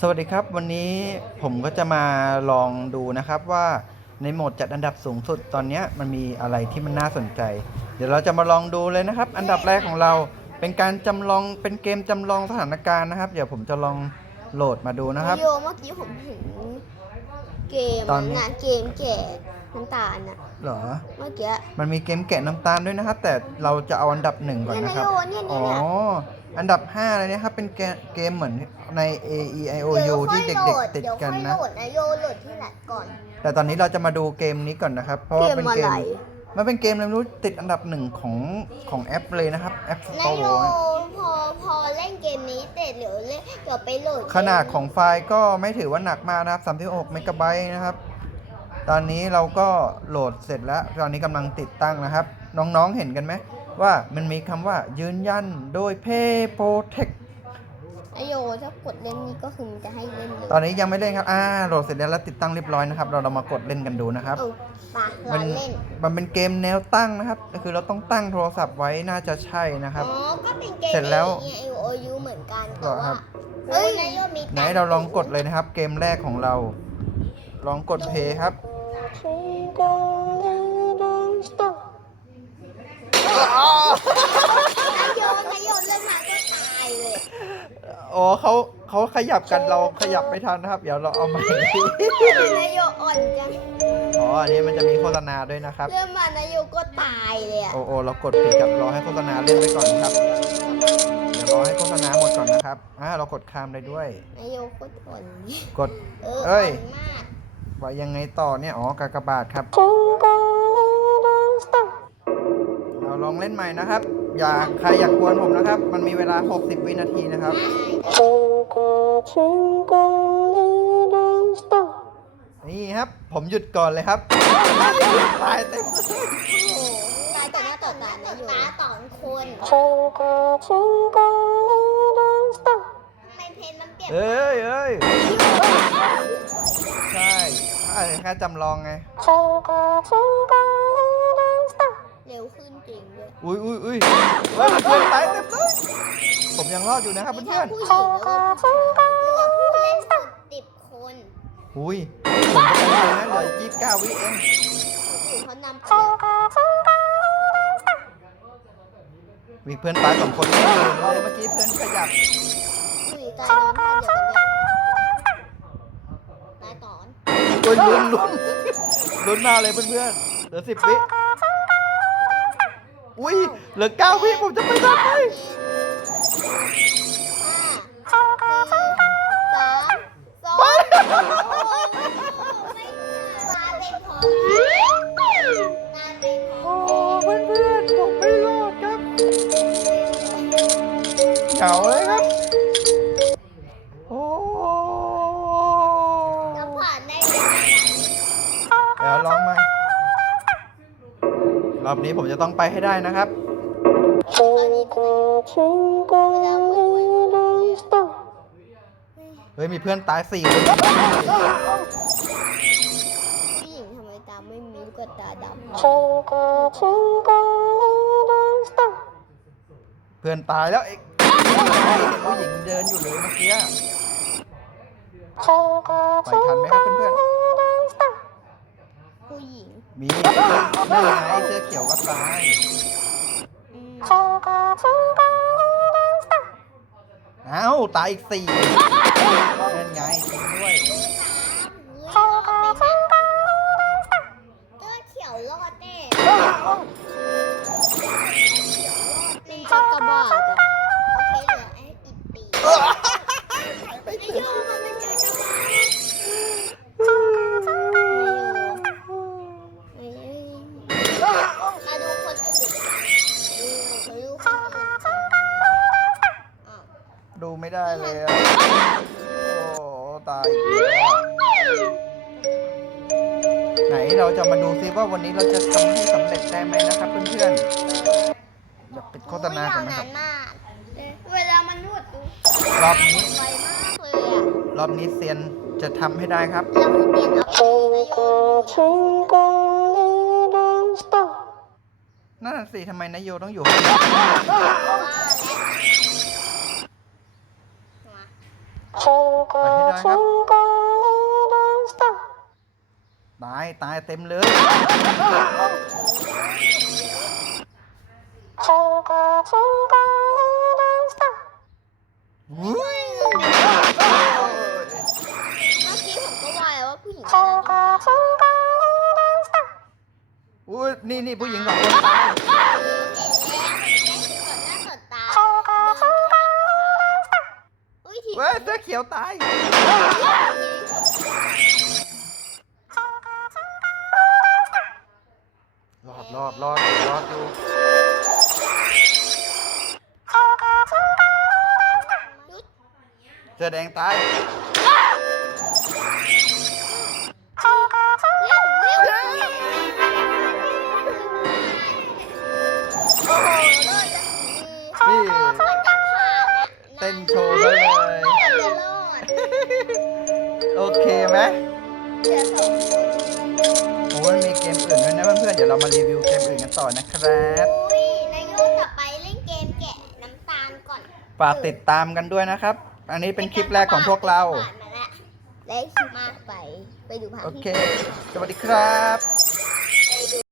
สวัสดีครับวันนี้ผมก็จะมาลองดูนะครับว่าในโหมดจัดอันดับสูงสุดตอนนี้มันมีอะไรที่มันน่าสนใจ เดี๋ยวเราจะมาลองดูเลยนะครับ อันดับแรกของเราเป็นการจำลองเป็นเกมจำลองสถานการณ์นะครับ เดี๋ยวผมจะลองโหลดมาดูนะครับโอเมื่อกี้ผมเห็น เกมตอนนี้น่ะเกมแกะน้ำตาลน่ะเหรอ เมื่อกี้ มันมีเกมแกะน้ำตาลด้วยนะครับ แต่เราจะเอาอันดับหนึ่งก่อนเนี่ยนะครับนายโยเนี่ย อ๋เนี่อยเนี่ยอันดับ5เลยนะครับ เป็นเกมเกมเหมือนใน A E I O U ที่เด็กๆติดกันนะ เดี๋ยวค่อยโหลดนะโยโหลดที่แหลกก่อน แต่ตอนนี้เราจะมาดูเกมนี้ก่อนนะครับ เพราะว่าเป็นเกเกมมอะไร มันเป็นเกมอะไรไม่รู้ติดอันดับหนึ่งของของแอปเลยนะครับ แอปสนาโตยโยร์ พอเล่นเกมนี้เสร็จเดี๋ยวเล่นเดี๋ยวไปโหลดขนาดของไฟล์ก็ไม่ถือว่าหนักมากนะครับ36เมกะไบต์นะครับ ตอนนี้เราก็โหลดเสร็จแล้ว ตอนนี้กำลังติดตั้งนะครับ น้องๆเห็นกันไหมว่ามันมีคำว่ายืนยันโดย Pay Protect นายโยถ้ากดเล่นนี้ก็คือมันจะให้เล่นเลยตอนนี้ยังไม่เล่นครับ อ่าโหลดเสร็จแล้วแล้วติดตั้งเรียบร้อยนะครับ เราเรามากดเล่นกันดูนะครับ เอาปะมัเราเล่น มันเป็นเกมแนวตั้งนะครับ ก็คือเราต้องตั้งโทรศัพท์ไว้น่าจะใช่นะครับ อ๋อ ก็เป็นเกมเสร็จแล้ว A I O U เหมือนกันเหรอครับเอ้ยนายโยมีไหนเราลองกดเลยนะครับ เกมแรกของเรา ลองกดเพย์ครับ อ๋อเขาเขาขยับกันเราขยับไม่ทันนะครับ เดี๋ยวเราเอาใหม่นายโยอ่อนจังอ๋ออันนี้มันจะมีโฆษณาด้วยนะครับ เริ่มมานายโยก็ตายเลยอะโอ้โอเรากดผิดครับรอให้โฆษณาเล่นไปก่อนครับ เดี๋ยวรอให้โฆษณาหมดก่อนนะครับอ่าเรากดข้ามได้ด้วย นายโยโคตรอ่อนกด เออเอ้ยอ่อนมากว่ายังไงต่อเนี่ย อ๋อกากบาทครับ เราลองเล่นใหม่นะครับ อย่าใครอยากกวนผมนะครับ มันมีเวลา 60 วินาทีนะครับนี่ครับ ผมหยุดก่อนเลยครับตายเต็มโอ้โหตายต่อหน้าต่อตานายโยตาสองคนทำไมเพนมันเก็บเอ้ยเอ้ยใช่อ่าแค่จำลองไง เร็วขึ้นจริงด้วย อุ้ยอุ้ยอุ้ยเฮ้ยเพื่อนตายเต็มเลยผมยังรอดอยู่นะครับเพื่อนผู้หญิงแล้วก็ผู้ชายเหลือผู้เล่นสุดสิบคนๆอุ้ยผมจะไปเลยนะเหลือยี่สิบเก้าวิเองถึงเขานำไปแล้วมีเพื่อนตายสองคนไม่เลยเลยเมื่อกี้เพื่อนขยับอุ้ยตายนอนท่าเดียวกันเนี่ยตายต่อนโอ้ยลุ้นลุ้นลุ้นมากเลยเพื่อนๆเหลือสิบวิ อุ้ยเหลือเก้าวิผมจะไปได้ไหมห้าสี่สามสองโอ้ยไปโอ้เพื่อนๆผมไม่รอดครับเหงาเลยครับ อบนี้ผมจะต้องไปให้ได้นะครับ เฮ้ย มีเพื่อนตายสี่คนผู้หญิงทำไมตาไม่มีลูกตาดำเพื่อนตายแล้วเอกผู้หญิงเดินอยู่เลยเมื่อกี้ไปทันไหมครับเพื่อนผู้หญิง มีนี่ไงเสื้อเขียวก็ตายเอ้าตายอีกสี่นั่นไงจริงด้วย เราจะมาดูซิว่าวันนี้เราจะทำให้สำเร็จได้ไหมนะครับเพื่อนๆเดี๋ยวปิดโฆษณาก่อนนะครับโยยวนานมากเวลามันนวดดูรอบนี้ไวมากเลยอะรอบนี้เซียนจะทำให้ได้ครับ แล้วคือเปลี่ยนอัพเดทนโยนั่นนะสิทำไมนายโยต้องอยู่ข้างหลังว่าแล้วมาให้ได้ครับ ตายตายเต็มเลยอุ้ยเมื่อกี้ผมก็ว่าแล้วว่าผู้หญิงคนนั้นอุ้ยนี่นี่ผู้หญิงสองคนตายเห็นแล้วมันแย่งกันต่อหน้าต่อตาเดินแข่งขาอุ้ยทีเว้ยเสื้อเขียวตายร รอดรอดอยู่รอดอยู่ยุดเสื้อแดงตายเร็วเร็วโอ้โหรอดจากมือนี่มันจะผ่านอะเต้นโชว์ซะเลยมันจะรอดโอเคไหมเหลื อสองคนโอ้ยมีเกมอื่นด้วยนะเพื่อนๆเดี๋ยวเรามารีวิวเกมอื่นกันต่อนะครับอุ้ยนายโยต่อไปเล่นเกมแกะน้ำตาลก่อนฝากติดตามกันด้วยนะครับ อันนี้เป็นคลิปแรกของพวกเรา ผ่านมาแล้วและคลิปมากไป ไปดูภาพโอที่ เค สวัสดีครับส